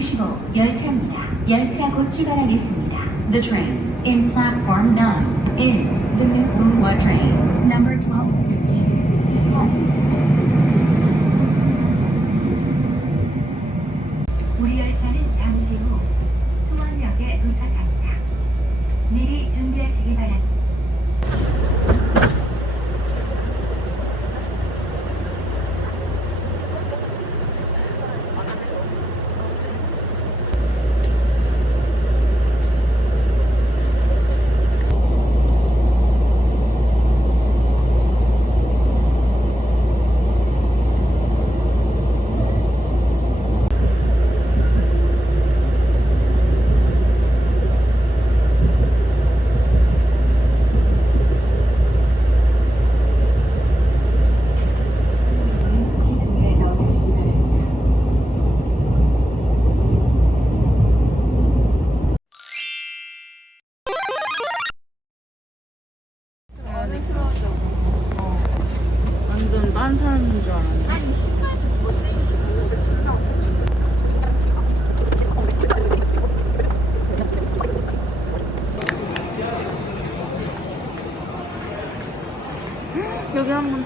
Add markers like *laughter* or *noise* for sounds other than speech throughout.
1215 열차입니다. 열차 곧 출발하겠습니다. The train in platform 9 is the Mughwa train number 1215 to. 우리 열차는 잠시 후 수원역에 도착합니다. 미리 준비하시기 바랍니다. 시트에 넣어주시기 바랍니다. 완전 딴 사람인 줄 알았네. 아니 시간이 못되게 시간인데 졸라 여기 한번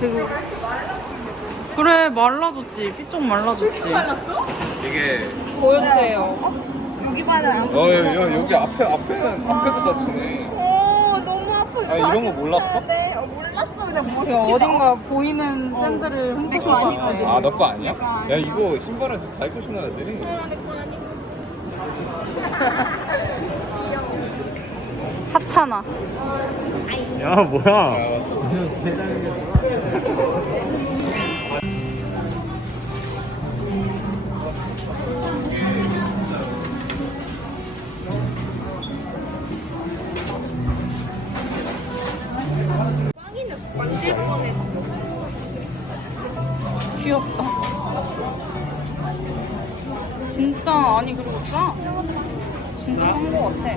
되게 그래 말라졌지. 삐쩍 말라졌지. 이게 보여주세요. 여기 봐라 어 여, 여기 앞에 앞에는 앞에도 다치네. 오 너무 아파 아 이런 거 몰랐어? 네 어, 몰랐어. 근데 뭐 제가 어딘가 보이는 샌들을 훔쳐서 왔거든 아너 거 아니야? 야 이거 신발은 진짜 거 신어야 돼. 하찮아. 야 뭐야? 아, 거 같아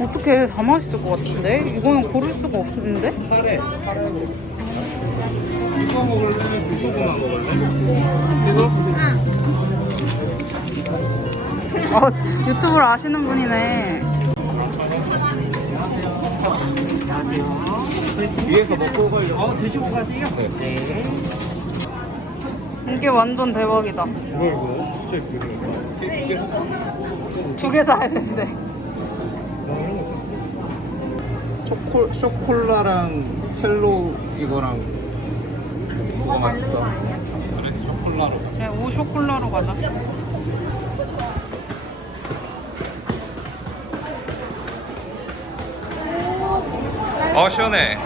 어떻게 다 맛있을 것 같은데? 이거는 고를 수가 없는데? 카레 이거 먹을래? 무소고만 먹을래? 이거? 어, 유튜브를 아시는 분이네. 위에서 먹고 가려. 어 드시고 가세요? 네 이게 완전 대박이다. 이거 이거 진짜 예쁘다 두개 사야 되는데. 초콜 쇼콜라랑 첼로 이거랑 뭐가 맛있을까? 그래 쇼콜라로. 네, 오 쇼콜라로 가자. 어 시원해.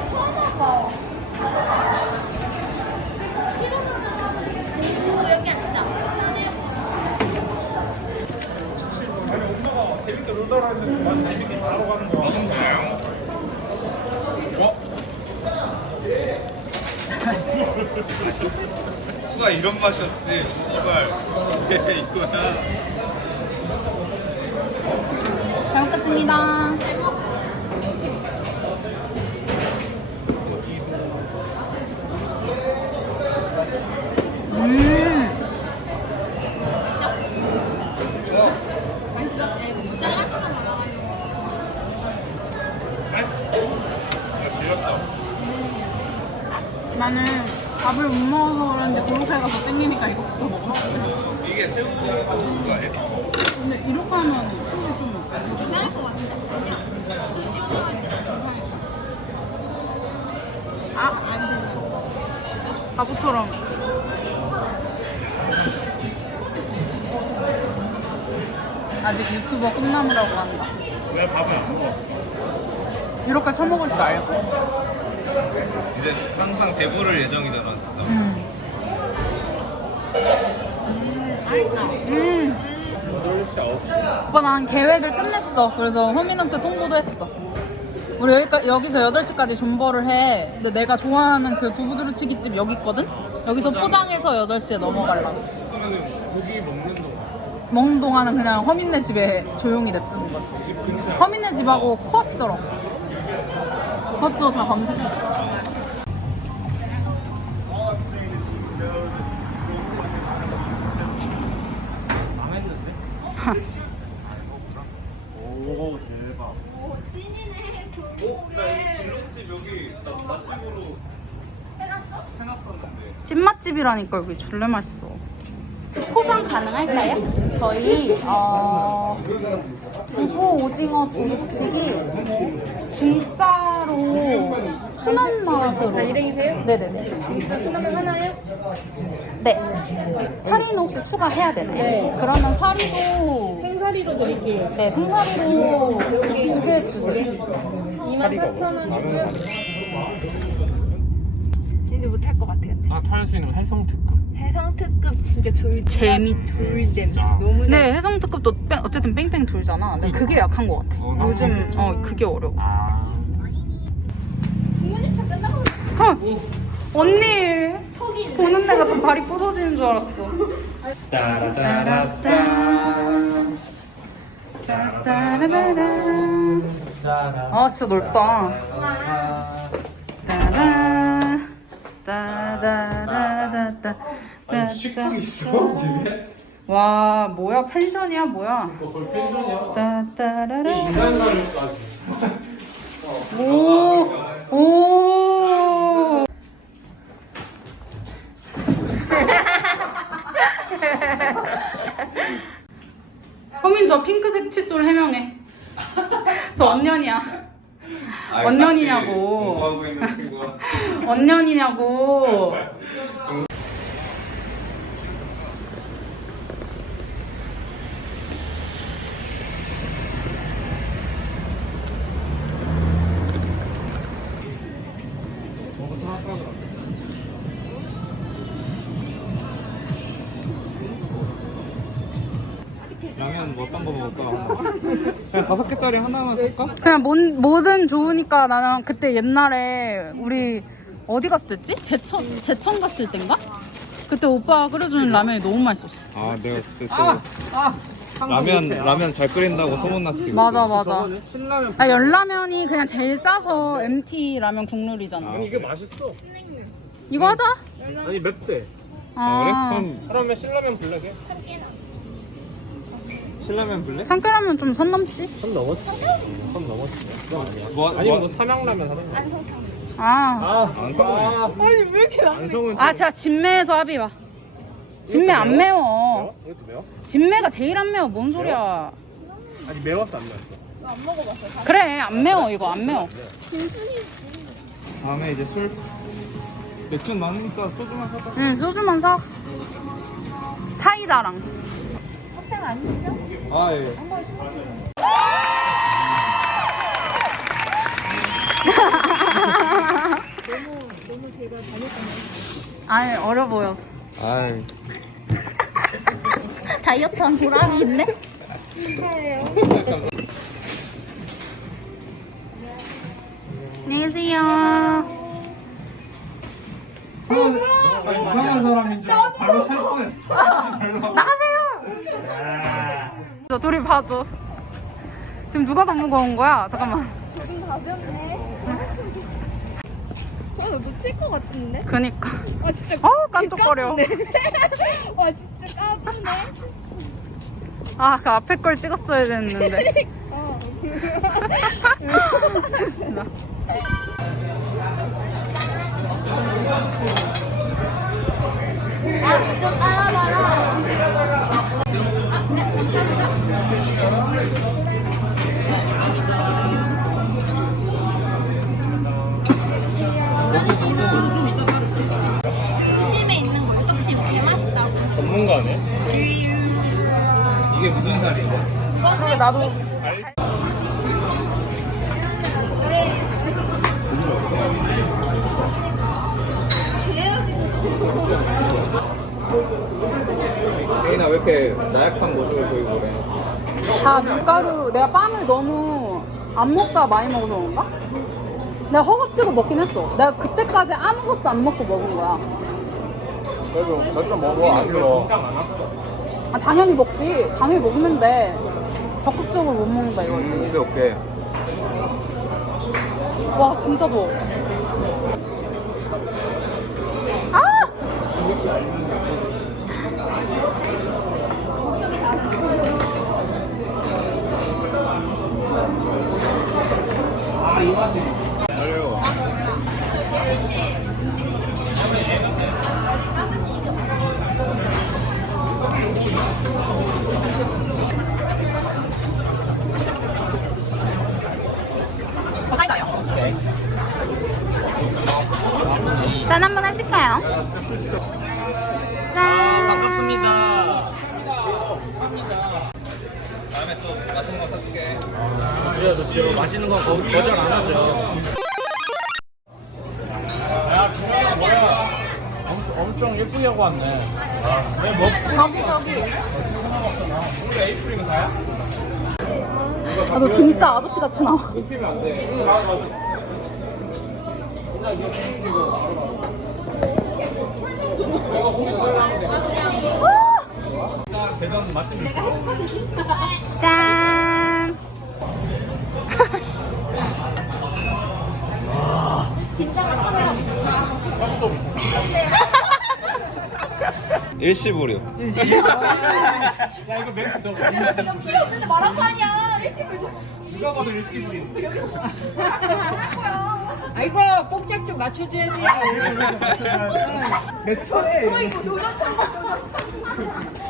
누가 이런 맛이었지? 씨발. 이게 이거야. 잘 먹겠습니다. 음. 나는 밥을 못 먹어서 그런지 고로케가 더 땡기니까 이거부터 먹어. 이게 새우가 좋은 거 아니야? 근데 이렇게 하면 속이 좀 괜찮을 것 같은데 아, 안 돼. 바보처럼. 아직 유튜버 꿈나무라고 한다. 왜 밥을 안 먹어? 이렇게 처먹을 줄 알고. 이제 항상 배부를 예정이잖아 진짜. 음. 음. 8시 9시 오빠 난 계획을 끝냈어. 그래서 호민한테 통보도 했어. 우리 여기까, 여기서 8시까지 존버를 해. 근데 내가 좋아하는 그 두부두루치기집 여기 있거든? 여기서 포장해서 8시에 넘어가려고. 그러면 고기 먹는 동안 먹는 동안은 그냥 허민네 집에 조용히 냅두는 거지. 허민네 집하고 코앞더라. 그것도 다 검색했지. 찐맛집이라니까 여기 졸래 맛있어. 포장 가능할까요? 저희 어, 두부 오징어 두루치기 중짜로 순한 맛으로. 일행이세요? 네네네. 순하면 하나요? 네. 사리는 혹시 추가해야 되나요? 네. 그러면 사리도 생사리로 드릴게요. 네, 생사리로 두 개 주세요. 이제 못할 것 같아. 근데. 아 탈 수 있는 해성 특급. 해상 특급 진짜 졸 재밌죠. 졸댐. 아. 너무 네, 해성 특급도 뺑- 어쨌든 뺑뺑 돌잖아. 근데 그게 약한 것 같아. 어, 나 요즘 어 그게 어려워. 아. 부모님 차 끝나고 어, 언니 턱이 보는 내가 다 발이 부서지는 줄 알았어. 따라따라따. 따라라라라. 아 진짜 넓다. 따라 따다다다다. 아니 식탁 있어 집에? 와 뭐야 펜션이야 뭐야? 이거 거의 펜션이야. 따따라라. 인간가요까지. 오, 오. 하나만 살까? 그냥 뭔, 뭐든 좋으니까 나는 그때 옛날에 우리 어디 갔을 때지? 제천, 제천 갔을 땐가? 그때 오빠가 끓여주는 라면이 너무 맛있었어. 아 내가 그때 또 라면 라면 잘 끓인다고 소문났지. 맞아, 맞아. 저거는 신라면. 아, 열라면이 그냥 제일 싸서 MT 라면 국룰이잖아. 아니 이게 맛있어. 이거 하자. 아니 맵대. 아, 그래? 그럼 그러면 신라면 블랙에? 신라면 블랙? 참깨라면 좀 선 넘지? 선 넘었지. 선 넘었지. 그건 아니야. 뭐, 아니면 뭐- 뭐 삼양라면 하는 거. 아. 아, 안성은 아니 왜 이렇게 나? 안성은 아, 제가 진매에서 합의 봐. 진매 안 매워. 매워? 이것도 매워? 진매가 제일 안 매워. 뭔 소리야. 아니 매웠어 안 매웠어? 그래, 안 매워. 이거 안 매워. 다음에 이제 술 맥주 많으니까 소주만 사자. 응, 소주만 사. 사이다랑. 아 예. *laughs* 아니, 어려 보여서. 아이. *laughs* 다이어트한 보람이 있네? 안녕하세요. 아니 이상한 사람인 줄 발로 찰 뻔했어. *laughs* 나가세요! 저 둘이 봐줘. 지금 누가 더 무거운 거야? 잠깐만. 조금 가볍네. 저거 놓칠 것 같은데? 그니까. 아 진짜. 깐족거려. 까부네. *laughs* 와 진짜 까부네. 아, 그 앞에 걸 찍었어야 됐는데. 어. 진짜. 아좀 따라봐라. 나도. 혜인아 왜 이렇게 나약한 모습을 보이고 그래? 다 밀가루 내가 빵을 너무 안 먹다가 많이 먹어서 그런가? 내가 허겁지겁 먹긴 했어 내가 그때까지 아무것도 안 먹고 먹은 거야 그래도 몇점 먹어 안 들어. 아, 당연히 먹지. 당연히 먹는데 적극적으로 못 먹는다 이거지. 오케이 오케이. 와 진짜 더워. 아! 맛있는 거 거, 거절 안 하죠 야 그거야 뭐야 엄, 엄청 예쁘게 하고 왔네 왜 뭐? 저기 저기. 우리 에이프리는 가야? 아, 너 진짜 아저씨 같이 나와. 눕히면 안돼 그냥 이거 튀기고 바로 가 내가 고기 달라면 돼 대전 맛집을 짠. 일시불이요. 야 이거 멘트 적어 필요 없는데 말한 거 아니야. 일심을 좀. 누가 봐도 일시불인데 아이고 꼭짝 좀 맞춰줘야지. 몇 차례 어, 이거 조전창 동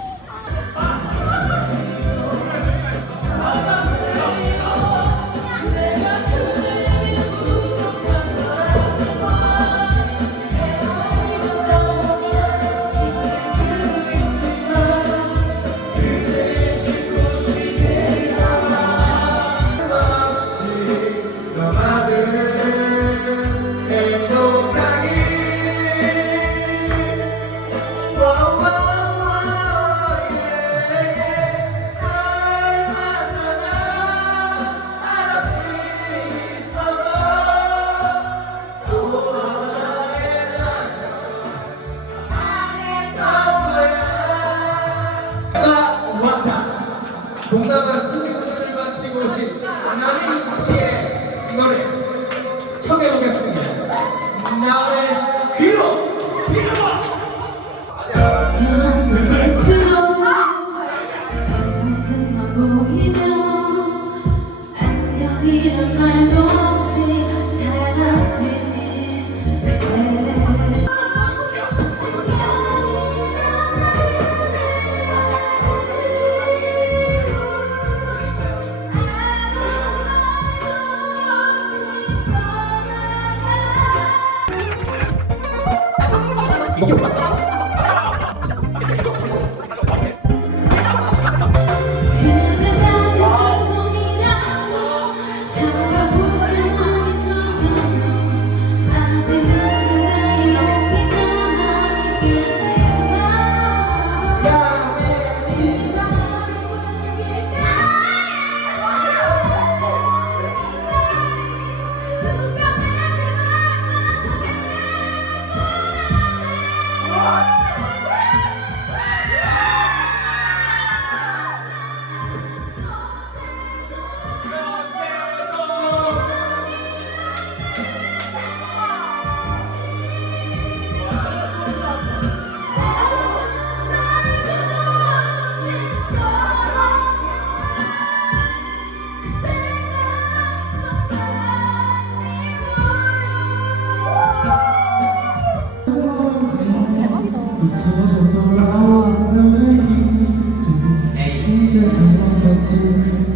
you.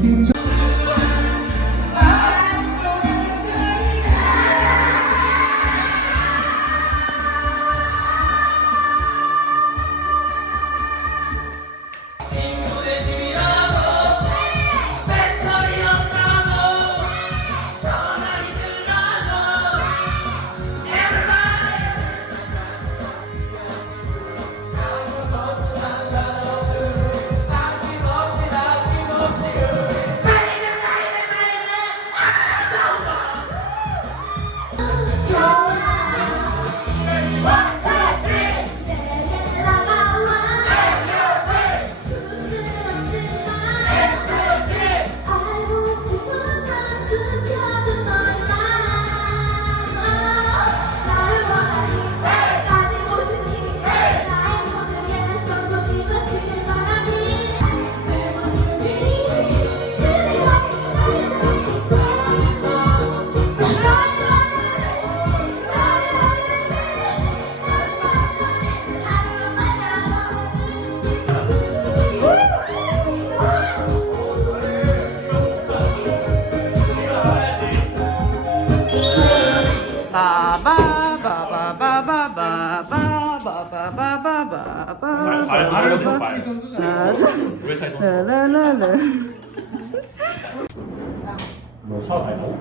너 샤워 잘 하고?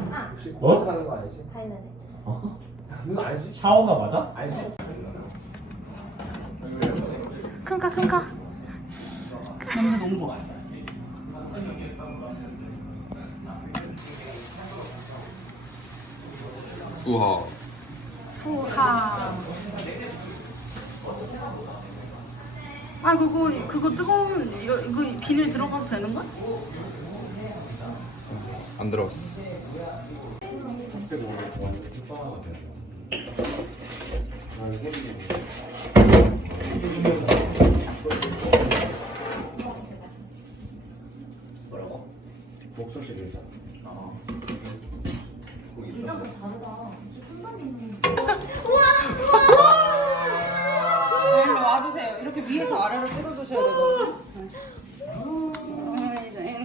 어? 하는 거 알지? 어? 그거 알지? 샤워가 맞아? 알지? 큰가 큰가. 냄새 너무 좋아요. 우와. 투하. 아 그거 그거 뜨거운 이거 이거 비닐 들어가도 되는 거야? 안 들어갔어. 목소리 괜찮아. 일로 와주세요. 이렇게 위에서 아래로 찍어주셔야 되거든요.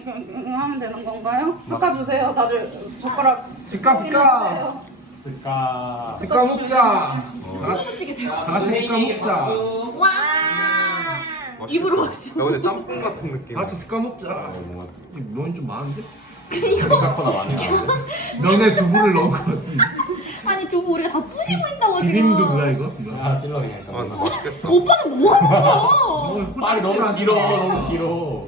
하면 되는 건가요? 숟가 주세요. 다들 젓가락. 스카 스카 쓸까? 스카 먹자 다 같이 스카 먹자 와. 입으로 마시. 야 근데 짬뽕 같은 느낌. 다 같이 스카 먹자 면이 좀 많은데? 생각보다 많이 나는데. 면에 두부를 넣은 것 같은데 아니 두부 우리가 다 부시고 있다고 지금. 비빔두부야 이거? 아 찔러네. 아 근데 맛있겠다. 오빠는 뭐 하는 거야? 말이 너무 길어. 너무 길어.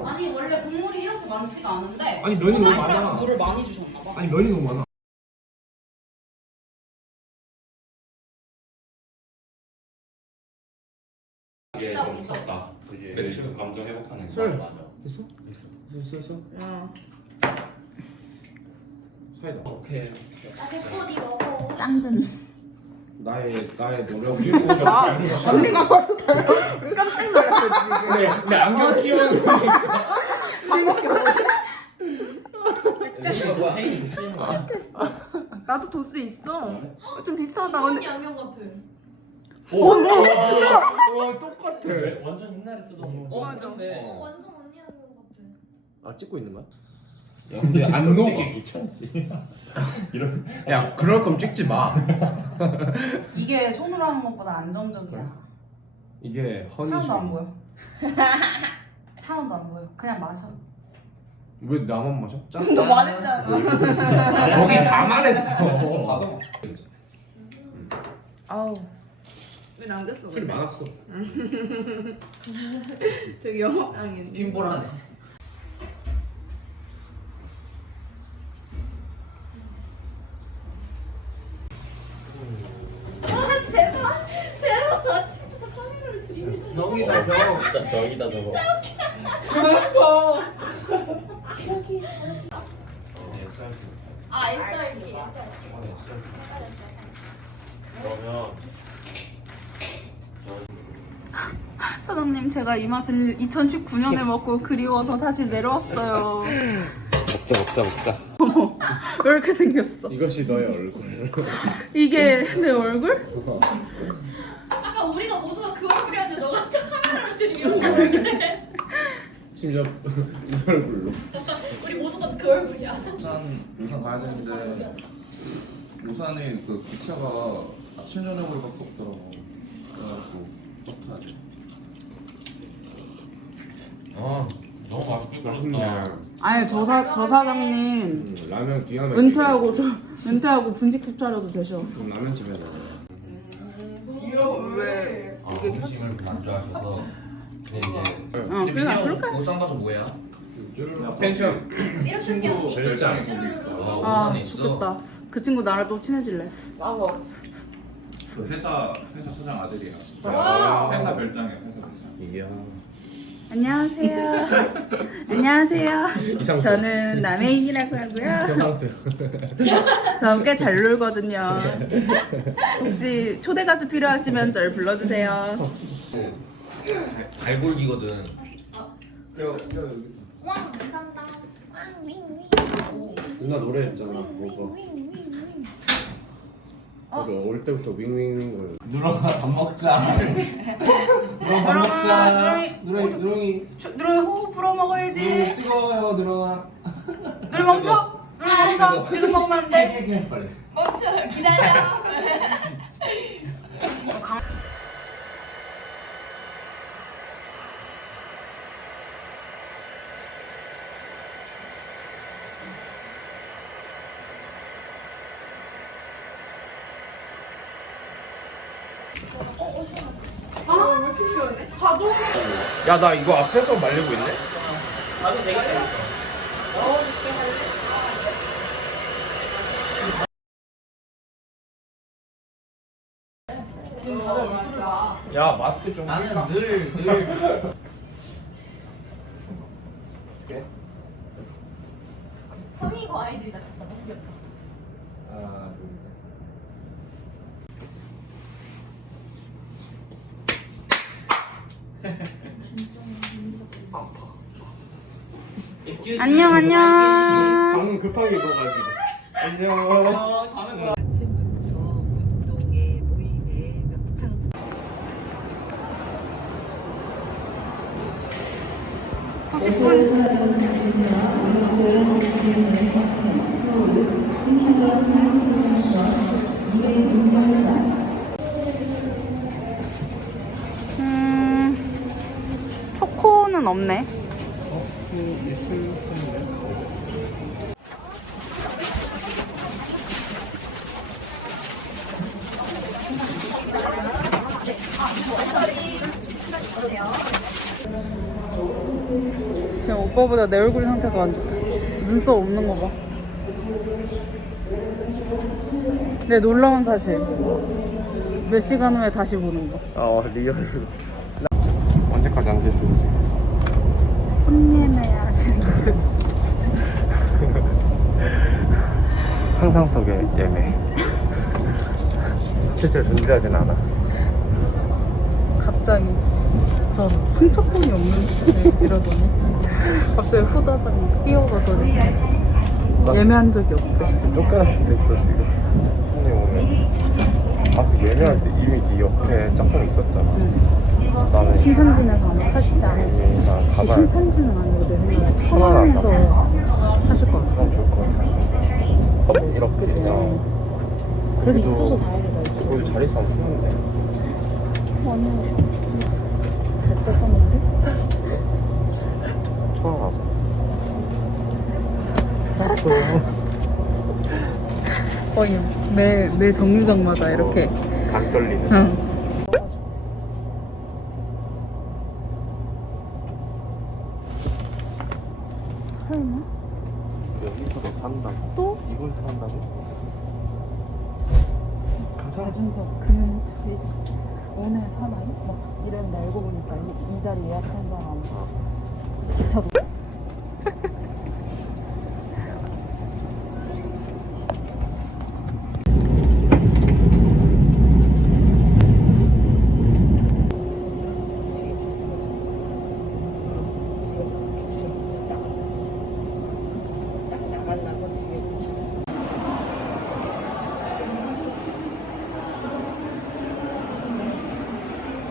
아니 원래 국물이 이렇게 많지가 않은데. 아니, 면이 너무 포장이라서 많아. 물을 많이 주셨나 봐. 아니 면이 너무 많아 이게 좀 컸다. 이제 배추. 감정 회복하는 거. 술. 맞아. 있어? 있어 있어 있어 어. 사이다 오케이. 나 대포디 먹어. 쌍든. 나의 나의 노력이 언니가 바로 달라. 깜짝 놀랐어 지금. 내, 내 안경 끼우는 거 이거? 헤이 쓰는 거야? 나도 도수 있어. 좀 비슷하다. 언니 근데 양념 같아. 오, 어, 똑같아 완전 옛날에 쓰던 거. 맞아. 어 완전 언니 양념 같아. 아 찍고 있는 거야? 야, 근데 안 녹아. 귀찮지. *laughs* 이런. 야 그럴 거면 찍지 마 *laughs* 이게 손으로 하는 것보다 안정적이야. 이게 허니 하나도 안 보여. *laughs* 하나도 안 보여. 그냥 마셔. 왜 나만 마셔? 짠 너 말했잖아. 거기 다 말했어 받아. 아우. 왜 남겼어? 술이 많았어 저기 영업장인. 빈보라네. 대박 아침부터 카메라를 들이밀어. 병이다 병 진짜 병이다 저거. 아 SRT SRT. 그러면 사장님 제가 이 맛을 2019년에 먹고 그리워서 다시 내려왔어요. 먹자 먹자 먹자. 왜 이렇게 생겼어? 이것이 너의 얼굴 이게 내 얼굴? *laughs* 심지어 이 얼굴로 우리 모두가 그 얼굴이야. 부산 부산 가야 되는데 부산에 그 기차가 아침 저녁으로밖에 없더라고. 그래갖고 또 타야 돼. 아 너무 맛있겠다. 맛있네 아니 저, 사, 저 사장님 음, 라면 기가 막히게 은퇴하고 저 은퇴하고 분식집 차려도 되셔. 그럼 라면 집에 가 이거 왜? 아, 음식을 안 좋아하셔서. 근데 이제 어 그냥 그렇게. 울산 가서 뭐야? 펜션 이렇게 게 언니. 별장이 거기 있어. 아 울산에 있어. 좋겠다. 그 친구 나랑 또 친해질래. 그 회사 회사 사장 아들이야. 와. 회사 별장이야 회사 별장. 이야 안녕하세요. *laughs* 안녕하세요. 이상수 저는 남해인이라고 하고요. 이상수 *laughs* 저꽤 잘 놀거든요. *laughs* 혹시 초대 가수 필요하시면 저를 불러주세요. 갈골기거든. 그래 그래 왕 당당 왕윙윙. 누나 노래 했잖아 그거 맞아 올 때부터 윙윙윙 누렁아 밥 먹자. 누렁 밥 먹자 누렁이 누렁이 누렁이 호흡 불어 먹어야지. 뜨거워요 누렁아 누렁이 멈춰. 누렁이 멈춰. 지금 먹으면 안 돼. 빨리 멈춰 기다려. 야 나 이거 앞에서 말리고 있네. 야 마스크 좀. 나는 늘 늘. 서미거 아이들이 다 진짜 너무 귀엽다. 하나 둘. 셋. *laughs* 안녕 안녕. 방금 급하게 먹어가지고. 안녕. 아침부터 운동에 모임에 명탕 음, 초코는 없네. 지금 오빠보다 내 얼굴 상태도 안 좋다. 눈썹 없는 거 봐. 근데 놀라운 사실. 몇 시간 후에 다시 보는 거. 어 리얼. 언제까지 있지? 혼예매 하시는 거. 상상 속의 예매. *laughs* 실제 존재하진 않아. 갑자기 나 훔쳐폰이 없는데 이러더니 갑자기 후다닥 뛰어가더니 예매한 적이 없대. 지금 쫓겨날 수도 있어 지금. 손님 오면. 아, 그 예매할 때 이미 네 옆에 짝꿍 있었잖아. 나는 신탄진에서 아마. 이미 나 가발 신탄진은 아니고 내 생각에 천안에서. 하실 것 같아. 좋을 것 같아. 너무 이렇게? 그냥 그래도 그래도 있어서 다행이다. 거기 잘 있으면 쓰는데. 아니, 몇달 썼는데? 처음 와서. 샀어. 거의 매, 매 정류장마다 이렇게. 간 떨리는. 응. 이랬는데 알고 보니까 이, 이 자리 예약한 사람. 기차도